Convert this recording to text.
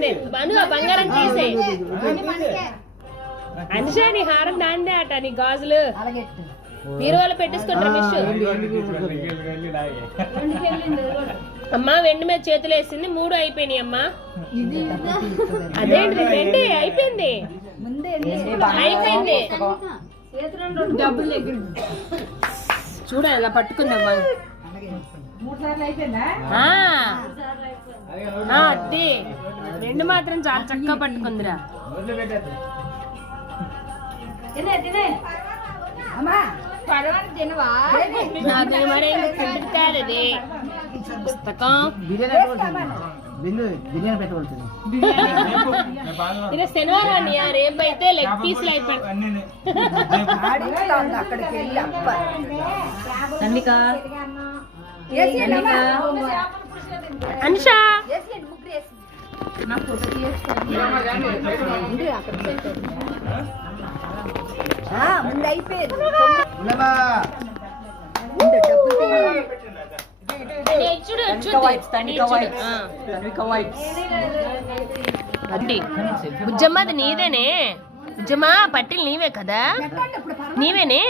అయిపోయింది బను ఆ బంగారం తీసే అనుషా నీ హారం దాందే అట నీ గాజులు మీరు వాళ్ళు పెట్టేసుకుంటారు మిష్ అమ్మా వెండి మీద చేతులు వేసింది 3 అయిపోయినాయి అమ్మా అదేంటి వెండి అయిపోయింది అయిపోయింది చూడ ఇలా పట్టుకుందమ్మా అదే రెండు మాత్రం చాలా చక్కగా పట్టుకుందిరా శనివారం రేపు అయితే లెగ్ పీస్లు అయిపోయింది అనుషా ముందు అయిపోయింది బుజ్జమ్మ అది నీదేనే బుజ్జమ్మ పట్టిల్ నీవే కదా నీవేనే